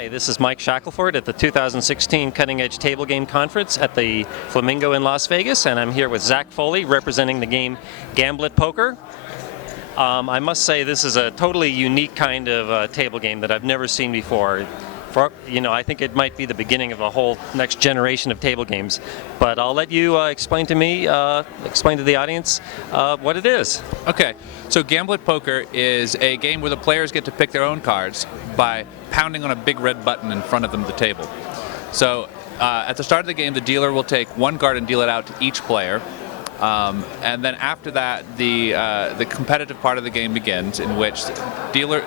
Hi, this is Mike Shackelford at the 2016 Cutting Edge Table Game Conference at the Flamingo in Las Vegas, and I'm here with Zach Foley representing the game Gamblit Poker. I must say this is a totally unique kind of table game that I've never seen before. I think it might be the beginning of a whole next generation of table games. But I'll let you explain to the audience what it is. Okay, so Gamblit Poker is a game where the players get to pick their own cards by pounding on a big red button in front of them at the table. So at the start of the game, the dealer will take one card and deal it out to each player. And then after that, the competitive part of the game begins, in which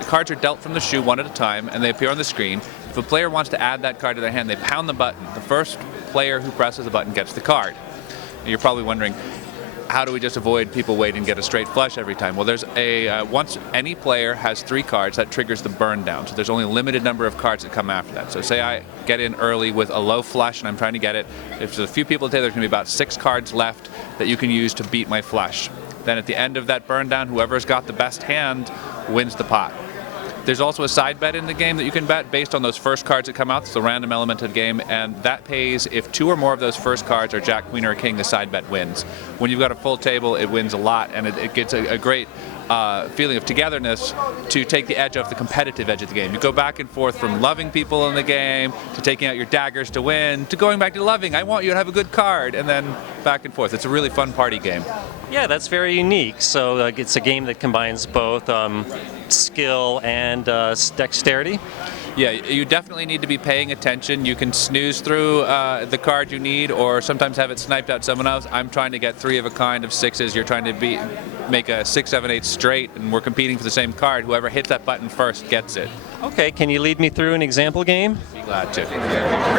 cards are dealt from the shoe one at a time, and they appear on the screen. If a player wants to add that card to their hand, they pound the button. The first player who presses the button gets the card. And you're probably wondering, how do we just avoid people waiting and get a straight flush every time? Well, there's once any player has 3 cards, that triggers the burn down. So there's only a limited number of cards that come after that. So say I get in early with a low flush and I'm trying to get it. If there's a few people today, there's going to be about 6 cards left that you can use to beat my flush. Then at the end of that burn down, whoever's got the best hand wins the pot. There's also a side bet in the game that you can bet based on those first cards that come out. It's a random element of the game, and that pays if 2 or more of those first cards are Jack, Queen, or King, the side bet wins. When you've got a full table, it wins a lot, and it gets a great feeling of togetherness to take the edge off the competitive edge of the game. You go back and forth from loving people in the game, to taking out your daggers to win, to going back to loving, I want you to have a good card, and then back and forth. It's a really fun party game. Yeah, that's very unique. So it's a game that combines both skill and dexterity. Yeah, you definitely need to be paying attention. You can snooze through the card you need, or sometimes have it sniped out someone else. I'm trying to get 3 of a kind of 6s. You're trying to make a 6, 7, 8 straight, and we're competing for the same card. Whoever hits that button first gets it. Okay, can you lead me through an example game? Be glad to.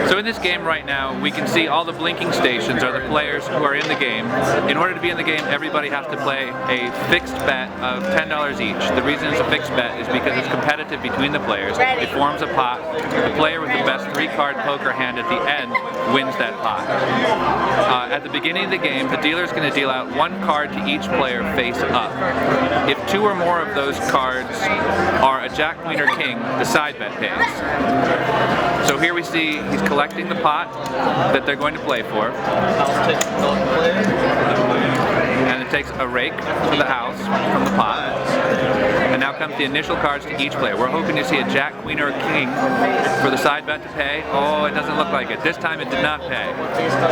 So in this game right now, we can see all the blinking stations are the players who are in the game. In order to be in the game, everybody has to play a fixed bet of $10 each. The reason it's a fixed bet is because it's competitive between the players. It forms a pot. The player with the best 3-card poker hand at the end wins that pot. At the beginning of the game, the dealer is going to deal out 1 card to each player face up. If 2 or more of those cards are a Jack, Queen, or King, the side bet pays. So here we see he's collecting the pot that they're going to play for. And it takes a rake to the house from the pot. And now comes the initial cards to each player. We're hoping to see a Jack, Queen, or a King for the side bet to pay. Oh, it doesn't look like it. This time it did not pay.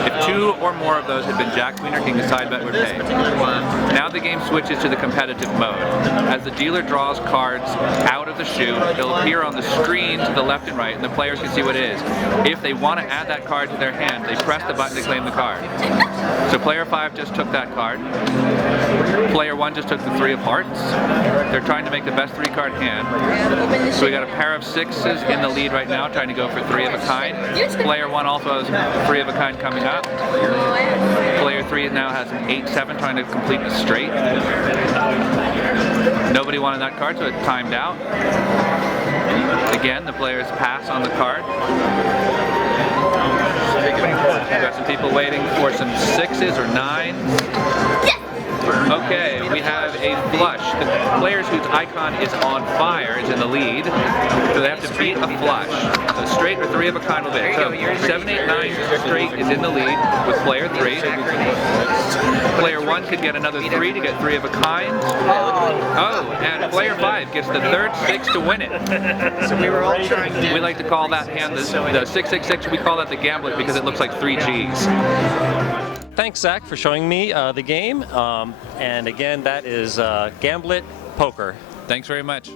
If 2 or more of those had been Jack, Queen, or King, the side bet would pay. Now the game switches to the competitive mode. As the dealer draws cards out of the shoe, they'll appear on the screen to the left and right, and the players can see what it is. If they want to add that card to their hand, they press the button to claim the card. So player 5 just took that card. Player 1 just took the 3 of hearts. They're trying to make the best 3-card hand. So we got a pair of 6s in the lead right now, trying to go for 3 of a kind. Player 1 also has 3 of a kind coming up. Player 3 now has an 8-7, trying to complete a straight. Nobody wanted that card, so it timed out. Again, the players pass on the card. We've got some people waiting for some 6s or 9s. Okay, we have a flush. The players whose icon is on fire is in the lead, so they have to beat a flush. So straight or 3 of a kind will be. So 7, 8, 9 straight is in the lead with player 3. Player 1 could get another 3 to get 3 of a kind. Oh, and player 5 gets the 3rd 6 to win it. So we were all trying to... We like to call that hand the 666. We call that the Gamblit because it looks like 3 Gs. Thanks, Zach, for showing me the game. And again, that is Gamblit Poker. Thanks very much.